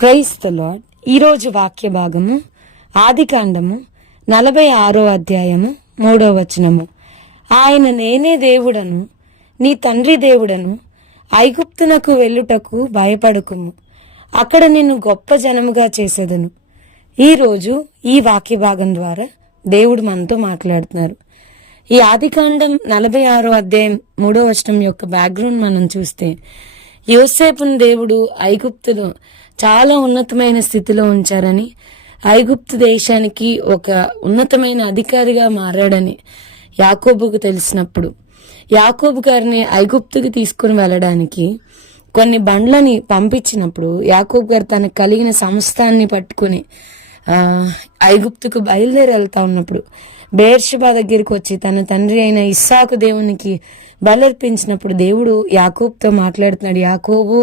Praise the lord. ఈరోజు వాక్య భాగము ఆదికాండము 46వ అధ్యాయము 3వ వచనము. ఆయన నేనే దేవుడను, నీ తండ్రి దేవుడను, ఐగుప్తునకు వెళ్ళుటకు భయపడకుము, అక్కడ నిన్ను గొప్ప జనముగా చేసేదను. ఈరోజు ఈ వాక్య భాగం ద్వారా దేవుడు మనతో మాట్లాడుతున్నారు. ఈ ఆదికాండం 46వ అధ్యాయం 3వ వచనం యొక్క బ్యాక్గ్రౌండ్ మనం చూస్తే, యోసేపును దేవుడు ఐగుప్తులో చాలా ఉన్నతమైన స్థితిలో ఉంచారని, ఐగుప్తు దేశానికి ఒక ఉన్నతమైన అధికారిగా మారాడని యాకోబుకు తెలిసినప్పుడు, యాకోబు గారిని ఐగుప్తుకి తీసుకుని వెళ్ళడానికి కొన్ని బండ్లని పంపించినప్పుడు, యాకోబు గారు తనకు కలిగిన సమస్తాన్ని పట్టుకుని ఐగుప్తుకు బయలుదేరి వెళ్తా ఉన్నప్పుడు బెయేర్షెబా దగ్గరికి వచ్చి తన తండ్రి అయిన ఇస్సాకు దేవునికి బలర్పించినప్పుడు దేవుడు యాకోబుతో మాట్లాడుతున్నాడు. యాకోబు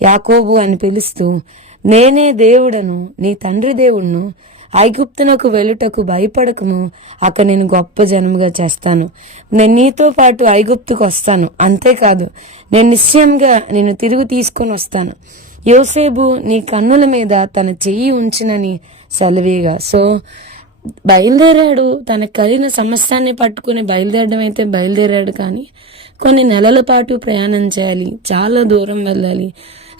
యాకోబు అని పిలుస్తూ, నేనే దేవుడను, నీ తండ్రి దేవుడును, ఐగుప్తునకు వెళ్ళుటకు భయపడకము, అక్కడ నేను గొప్ప జనముగా చేస్తాను. నేను నీతో పాటు ఐగుప్తుకు వస్తాను, అంతేకాదు నేను నిశ్చయంగా నేను తిరిగి తీసుకొని వస్తాను. యోసేపు నీ కన్నుల మీద తన చెయ్యి ఉంచినని సెలవీగా. సో బయలుదేరాడు, తనకు కలిగిన సమస్యాన్ని పట్టుకుని బయలుదేరడం అయితే బయలుదేరాడు, కానీ కొన్ని నెలల పాటు ప్రయాణం చేయాలి, చాలా దూరం వెళ్ళాలి.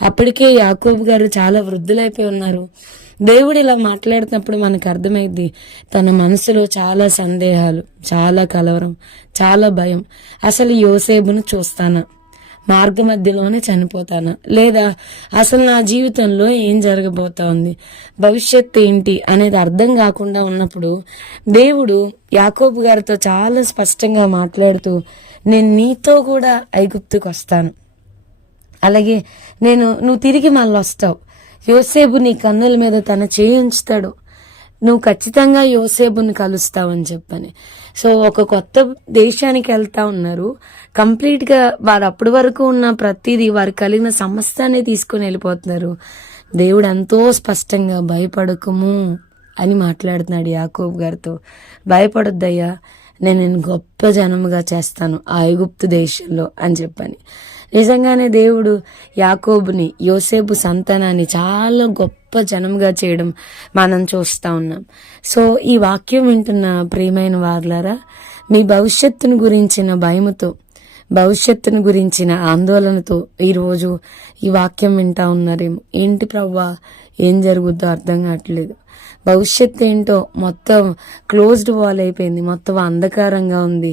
అప్పటికే యాకోబు గారు చాలా వృద్ధులైపోయి ఉన్నారు. దేవుడు ఇలా మాట్లాడుతున్నప్పుడు మనకు అర్థమైంది, తన మనసులో చాలా సందేహాలు, చాలా కలవరం, చాలా భయం. అసలు యోసేపును చూస్తానా, మార్గ మధ్యలోనే చనిపోతానా, లేదా అసలు నా జీవితంలో ఏం జరగబోతా ఉంది, భవిష్యత్తు ఏంటి అనేది అర్థం కాకుండా ఉన్నప్పుడు దేవుడు యాకోబు గారితో చాలా స్పష్టంగా మాట్లాడుతూ, నేను నీతో కూడా ఐగుప్తుకు వస్తాను, అలాగే నువ్వు తిరిగి మళ్ళీ వస్తావు, యోసేపు నీ కన్నుల మీద తన చేయి ఉంచుతాడు, నువ్వు ఖచ్చితంగా యోసేపుని కలుస్తావని చెప్పని. సో ఒక కొత్త దేశానికి వెళ్తా ఉన్నారు. కంప్లీట్గా వారు అప్పటి వరకు ఉన్న ప్రతిదీ, వారు కలిగిన సమస్తాన్ని తీసుకుని వెళ్ళిపోతున్నారు. దేవుడు ఎంతో స్పష్టంగా భయపడకము అని మాట్లాడుతున్నాడు యాకోబు గారితో. భయపడొద్దయ్యా, నేను గొప్ప జనముగా చేస్తాను ఆ ఐగుప్తు దేశంలో అని చెప్పని. నిజంగానే దేవుడు యాకోబుని, యోసేపు సంతానాన్ని చాలా గొప్ప జనంగా చేయడం మనం చూస్తా ఉన్నాం. సో ఈ వాక్యం వింటున్న ప్రియమైన వారులారా, మీ భవిష్యత్తును గురించిన భయముతో, భవిష్యత్తును గురించిన ఆందోళనతో ఈరోజు ఈ వాక్యం వింటా ఉన్నారేమో. ఏంటి ప్రవ్వా, ఏం జరుగుద్దో అర్థం కావట్లేదు, భవిష్యత్తు ఏంటో మొత్తం క్లోజ్డ్ వాల్ అయిపోయింది, మొత్తం అంధకారంగా ఉంది,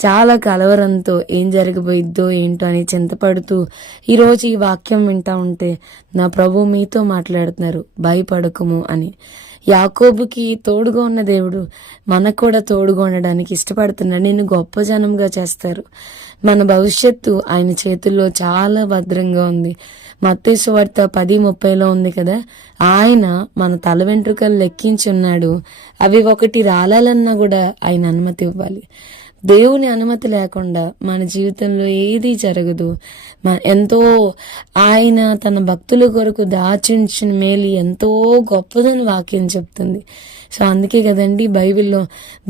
చాలా కలవరంతో ఏం జరగబోయిద్దో ఏంటో అని చింతపడుతూ ఈరోజు ఈ వాక్యం వింటా ఉంటే నా ప్రభు మీతో మాట్లాడుతున్నారు, భయపడకము అని. యాకోబుకి తోడుగా ఉన్న దేవుడు మనకు కూడా తోడుగా ఉండడానికి ఇష్టపడుతున్నాడు. నిన్ను గొప్ప జనంగా చేస్తారు. మన భవిష్యత్తు ఆయన చేతుల్లో చాలా భద్రంగా ఉంది. మత్తయి సువార్త 10:30 ఉంది కదా, ఆయన మన తల వెంట్రుకలు లెక్కించి ఉన్నాడు, అవి ఒకటి రాలాలన్నా కూడా ఆయన అనుమతి ఇవ్వాలి. దేవుని అనుమతి లేకుండా మన జీవితంలో ఏది జరగదు. ఎంతో ఆయన తన భక్తుల కొరకు దాచించిన మేలు ఎంతో గొప్పదని వాక్యం చెప్తుంది. సో అందుకే కదండి బైబిల్లో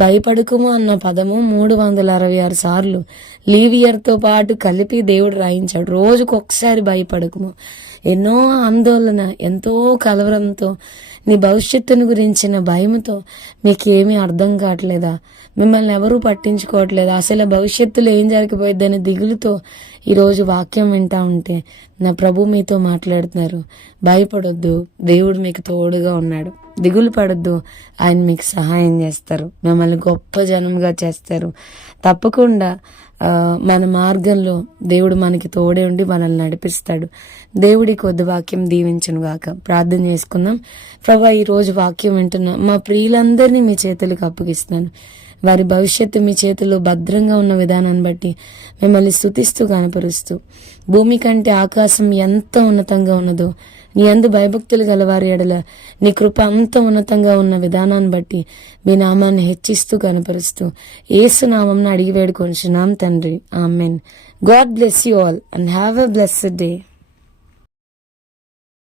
భయపడకము అన్న పదము 366 సార్లు లీవ్ ఇయర్తో పాటు కలిపి దేవుడు రాయించాడు. రోజుకు ఒకసారి భయపడకము. ఎన్నో ఆందోళన, ఎంతో కలవరంతో, నీ భవిష్యత్తును గురించిన భయముతో మీకు ఏమీ అర్థం కావట్లేదా, మిమ్మల్ని ఎవరూ పట్టించుకోవట్లేదా, అసలు భవిష్యత్తులో ఏం జరగబోయిద్దని దిగులుతో ఈరోజు వాక్యం వింటా ఉంటే నా ప్రభు మీతో మాట్లాడుతున్నారు. భయపడొద్దు, దేవుడు మీకు తోడుగా ఉన్నాడు. దిగులు పడొద్దు, ఆయన మీకు సహాయం చేస్తారు, మిమ్మల్ని గొప్ప జనంగా చేస్తారు. తప్పకుండా మన మార్గంలో దేవుడు మనకి తోడే ఉండి మనల్ని నడిపిస్తాడు. దేవుడి కొద్ది వాక్యం దీవించును గాక. ప్రార్థన చేసుకుందాం. ప్రభా, ఈరోజు వాక్యం వింటున్నా మా ప్రియులందరినీ మీ చేతులకు అప్పగిస్తాను. వారి భవిష్యత్తు మీ చేతిలో భద్రంగా ఉన్న విధానాన్ని బట్టి మిమ్మల్ని స్తుతిస్తూ కనపరుస్తూ, భూమి కంటే ఆకాశం ఎంత ఉన్నతంగా ఉన్నదో నీ యందు భయభక్తులు గలవారి ఎడల నీ కృప అంత ఉన్నతంగా ఉన్న విధానాన్ని బట్టి మీ నామాన్ని హెచ్చిస్తూ కనపరుస్తూ యేసు నామంను అడిగి వేడుకొంచున్నాం తండ్రి, amen. God bless you all and have a blessed day.